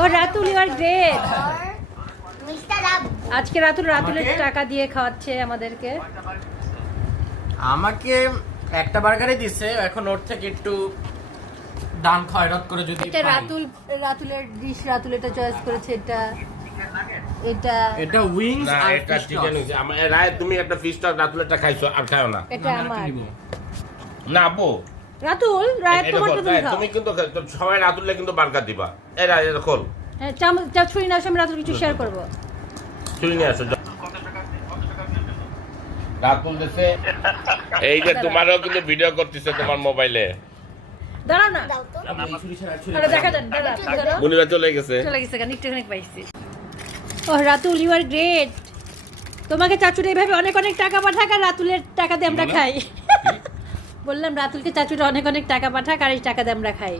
O Ratul you are great. Mister Abu আজকে রাতুলের টাকা দিয়ে খাওয়াচ্ছে আমাদেরকে। আমাকে একটা বার্গারই দিছে, এখন ওর থেকে একটু দাম খয়রাত করে যদি এটা পাই। রাতুলের ডিশ, রাতুল এটা চয়েস করেছে। এটা উইংস না আর এটা fish চিকেন toss। হইছে আমার রায় তুমি একটা ফিশ টস রাতুলেরটা খাইছো আর খাও না এটা আমি আমার। আরেকটা নিবো। না আপু রাতুল রায় এটা তোমারটা খোল, তুমি রায়, খাও। তুমি কিন্তু সবাই রাতুলে কিন্তু বার্গার দিবা এই রায় এটা খোল হ্যাঁ, ছুরি না আমি রাতুল কিছু শেয়ার করবো। চুরি নিয়ে আসো রাতুল দেশে এই যে তোমারও কিন্তু ভিডিও করতেছে তোমার মোবাইলে দাঁড়াও না, দাও তো আপনি এই ছুরি ছাড়া আর ছুরি আরে পাবেন দেখা না। যান দাদা তুমি ধরো। মুনিরা চলে গেছে চলে গেছে কেন, একটুখানি পাইছি। ও রাতুল ইউ আর গ্রেট। তোমাকে চাচুর এইভাবে অনেক অনেক টাকা পাঠাক আর রাতুলের টাকা দিয়ে আমরা খাই। বললাম রাতুলকে চাচুরা অনেক অনেক টাকা পাঠাক আর এই টাকা দিয়ে আমরা খাই।